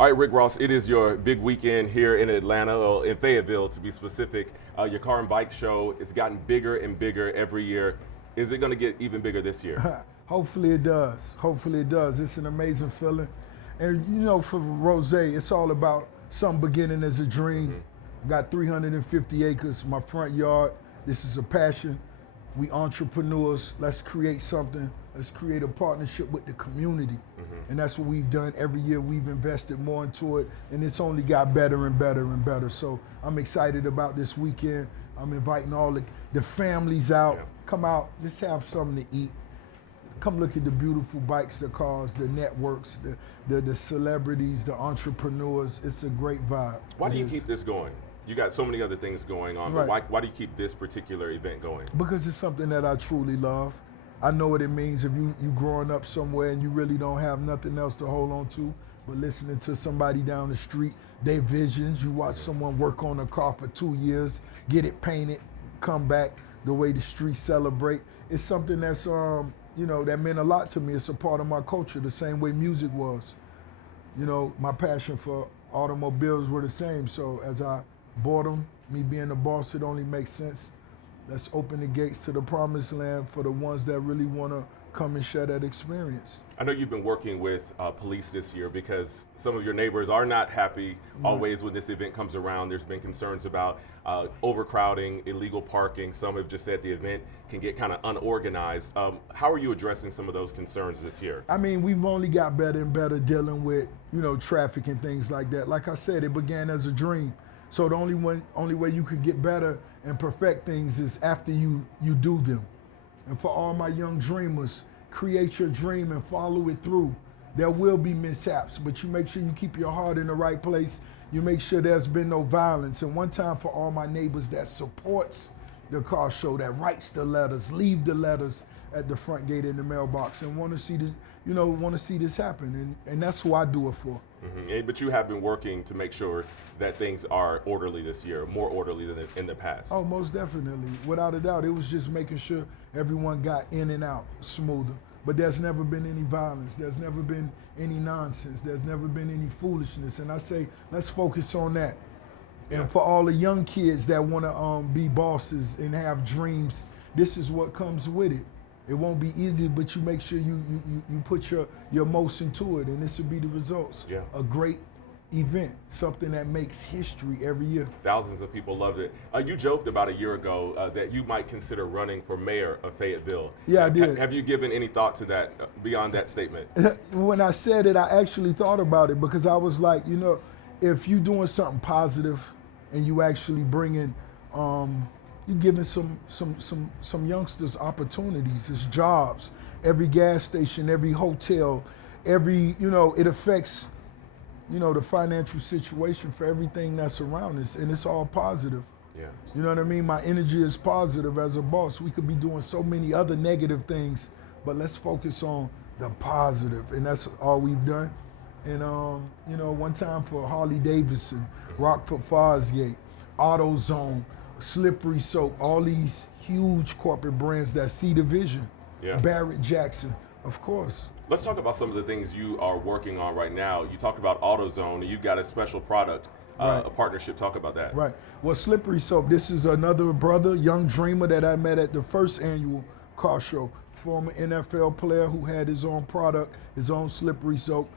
All right, Rick Ross, it is your big weekend here in Atlanta, or in Fayetteville to be specific. Your car and bike show has gotten bigger and bigger every year. Is it going to get even bigger this year? Hopefully it does. Hopefully it does. It's an amazing feeling. And you know, for Rose, it's all about something beginning as a dream. Got 350 acres, my front yard. This is a passion. We entrepreneurs, let's create something. Let's create a partnership with the community. And that's what we've done every year. We've invested more into it, and it's only got better and better and better. So I'm excited about this weekend. I'm inviting all the families out. Yeah. Come out, just have something to eat. Come look at the beautiful bikes, the cars, the networks, the celebrities, the entrepreneurs. It's a great vibe. Why do you keep this going? You got so many other things going on, Right. but why do you keep this particular event going? Because it's something that I truly love. I know what it means if you growing up somewhere and you really don't have nothing else to hold on to, but listening to somebody down the street, their visions, you watch someone work on a car for 2 years, get it painted, come back, the way the streets celebrate. It's something that's, you know, that meant a lot to me. It's a part of my culture, the same way music was. You know, my passion for automobiles were the same. So as I bought them, me being the boss, it only makes sense. Let's open the gates to the promised land for the ones that really want to come and share that experience. I know you've been working with police this year because some of your neighbors are not happy always when this event comes around. There's been concerns about overcrowding, illegal parking. Some have just said the event can get kind of unorganized. How are you addressing some of those concerns this year? I mean, we've only got better and better dealing with, you know, traffic and things like that. Like I said, it began as a dream. So the only way you could get better and perfect things is after you do them. And for all my young dreamers, create your dream and follow it through. There will be mishaps, but you make sure you keep your heart in the right place. You make sure there's been no violence. And one time for all my neighbors that supports the car show, that writes the letters, leave the letters at the front gate in the mailbox, and want to see this happen. And that's who I do it for. But you have been working to make sure that things are orderly this year, more orderly than in the past. Oh, most definitely. Without a doubt. It was just making sure everyone got in and out smoother. But there's never been any violence. There's never been any nonsense. There's never been any foolishness. And I say, let's focus on that. And for all the young kids that want to be bosses and have dreams, this is what comes with it. It won't be easy, but you make sure you put your most into it, and this will be the results. Yeah. A great event, something that makes history every year. Thousands of people loved it. You joked about a year ago that you might consider running for mayor of Fayetteville. Yeah, I did. Have you given any thought to that beyond that statement? When I said it, I actually thought about it because I was like, you know, if you're doing something positive and you actually bringing you're giving some youngsters opportunities. It's jobs. Every gas station, every hotel, it affects, the financial situation for everything that's around us, and it's all positive. Yeah. You know what I mean? My energy is positive as a boss. We could be doing so many other negative things, but let's focus on the positive, and that's all we've done. And one time for Harley Davidson, Rockford Fosgate, AutoZone, Slippery Soap, all these huge corporate brands that see the vision. Yeah. Barrett Jackson, of course. Let's talk about some of the things you are working on right now. You talked about AutoZone, and you've got a special product, Right. a partnership. Talk about that. Right. Well, Slippery Soap, this is another brother, young dreamer that I met at the first annual car show. Former NFL player who had his own product, his own Slippery Soap.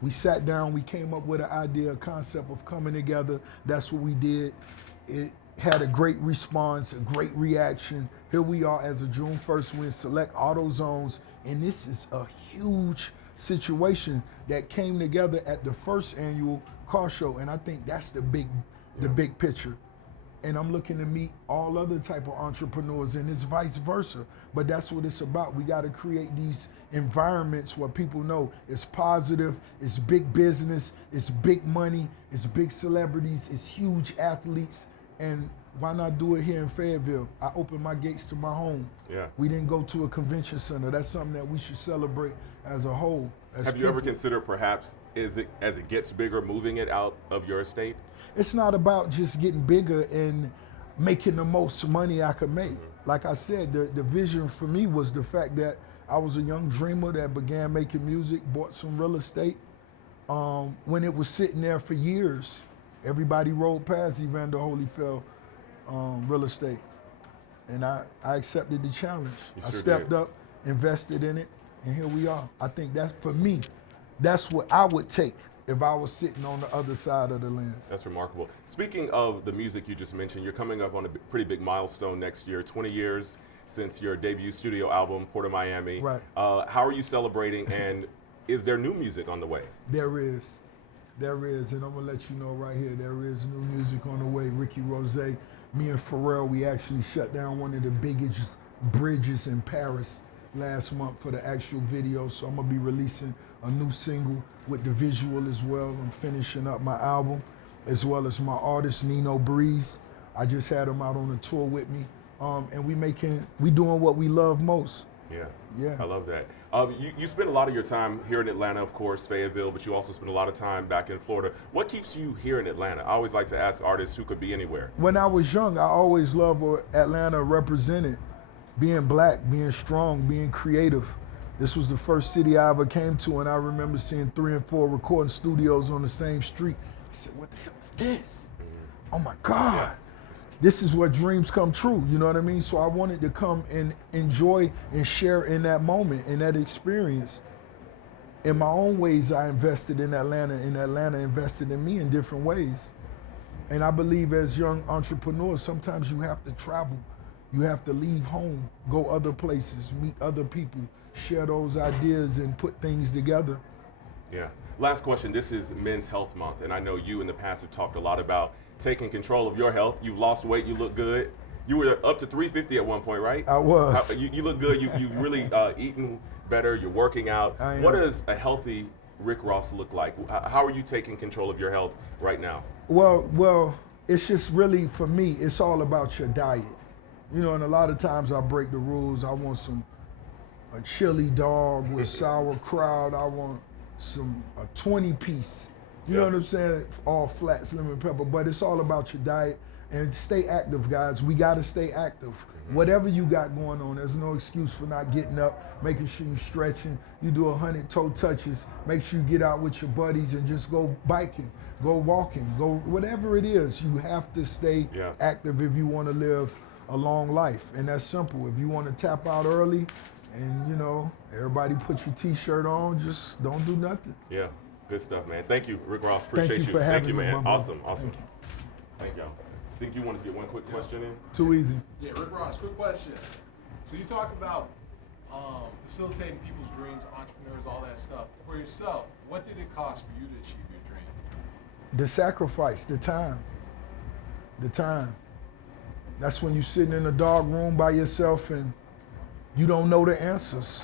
We sat down, we came up with an idea, a concept of coming together. That's what we did. It had a great response, a great reaction. Here we are as of June 1st, we're in select AutoZones, and this is a huge situation that came together at the first annual car show, and I think that's the big picture. And I'm looking to meet all other type of entrepreneurs, and it's vice versa. But that's what it's about. We got to create these environments where people know it's positive, it's big business, it's big money, it's big celebrities, it's huge athletes. And why not do it here in Fayetteville? I opened my gates to my home. Yeah. We didn't go to a convention center. That's something that we should celebrate as a whole. Have you ever considered perhaps, as it gets bigger, moving it out of your estate? It's not about just getting bigger and making the most money I could make. Like I said, the vision for me was the fact that I was a young dreamer that began making music, bought some real estate, when it was sitting there for years, everybody rolled past Evander Holyfield real estate. And I accepted the challenge. You I sure stepped did. up, invested in it, and here we are. I think that's, for me, that's what I would take if I was sitting on the other side of the lens. That's remarkable. Speaking of the music you just mentioned, you're coming up on a pretty big milestone next year, 20 years since your debut studio album, Port of Miami. Right. How are you celebrating, and is there new music on the way? There is. There is, and I'm gonna let you know right here, there is new music on the way. Ricky Rose, me and Pharrell, we actually shut down one of the biggest bridges in Paris last month for the actual video, so I'm gonna be releasing a new single with the visual as well. I'm finishing up my album, as well as my artist, Nino Breeze. I just had him out on a tour with me, and we doing what we love most. Yeah. Yeah. I love that. You spend a lot of your time here in Atlanta, of course, Fayetteville, but you also spend a lot of time back in Florida. What keeps you here in Atlanta? I always like to ask artists who could be anywhere. When I was young, I always loved what Atlanta represented. Being black, being strong, being creative. This was the first city I ever came to, and I remember seeing 3 and 4 recording studios on the same street. I said, what the hell is this? Oh my God. Yeah. This is where dreams come true, you know what I mean? So I wanted to come and enjoy and share in that moment, in that experience. In my own ways, I invested in Atlanta, and Atlanta invested in me in different ways. And I believe as young entrepreneurs, sometimes you have to travel. You have to leave home, go other places, meet other people, share those ideas and put things together. Yeah. Last question. This is Men's Health Month, and I know you in the past have talked a lot about taking control of your health. You've lost weight. You look good. You were up to 350 at one point, right? I was. You look good. You really eating better. You're working out. What does a healthy Rick Ross look like? How are you taking control of your health right now? Well, it's just really, for me, it's all about your diet. You know, and a lot of times I break the rules. I want a chili dog with sauerkraut. I want a 20-piece. You know what I'm saying? All flats, lemon pepper. But it's all about your diet. And stay active, guys. We got to stay active. Whatever you got going on, there's no excuse for not getting up, making sure you're stretching. You do 100 toe touches. Make sure you get out with your buddies and just go biking, go walking, go whatever it is. You have to stay active if you want to live a long life. And that's simple. If you want to tap out early and, you know, everybody put your t-shirt on, just don't do nothing. Yeah. Good stuff, man. Thank you, Rick Ross. Appreciate you. Thank you, man. My Awesome. Thank you. Thank y'all. Think you want to get one quick question in? Too easy. Yeah, Rick Ross, quick question. So you talk about facilitating people's dreams, entrepreneurs, all that stuff. For yourself, what did it cost for you to achieve your dream? The sacrifice, the time. The time. That's when you're sitting in a dark room by yourself and you don't know the answers.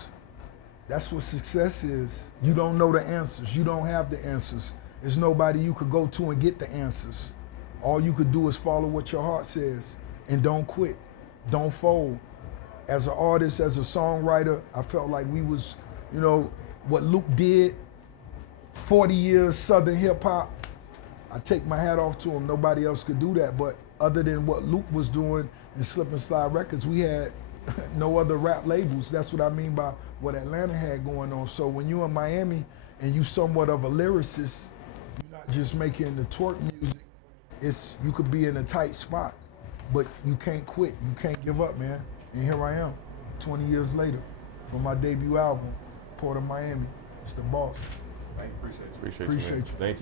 That's what success is. You don't know the answers. You don't have the answers. There's nobody you could go to and get the answers. All you could do is follow what your heart says and don't quit. Don't fold. As an artist, as a songwriter, I felt like we was, you know, what Luke did, 40 years Southern hip hop, I take my hat off to him. Nobody else could do that. But other than what Luke was doing in Slip and Slide Records, we had no other rap labels. That's what I mean by what Atlanta had going on. So when you're in Miami and you somewhat of a lyricist, you're not just making the twerk music. You could be in a tight spot, but you can't quit. You can't give up, man. And here I am, 20 years later, for my debut album, Port of Miami. It's the boss. Thank you, appreciate you. Appreciate you, man. Thank you.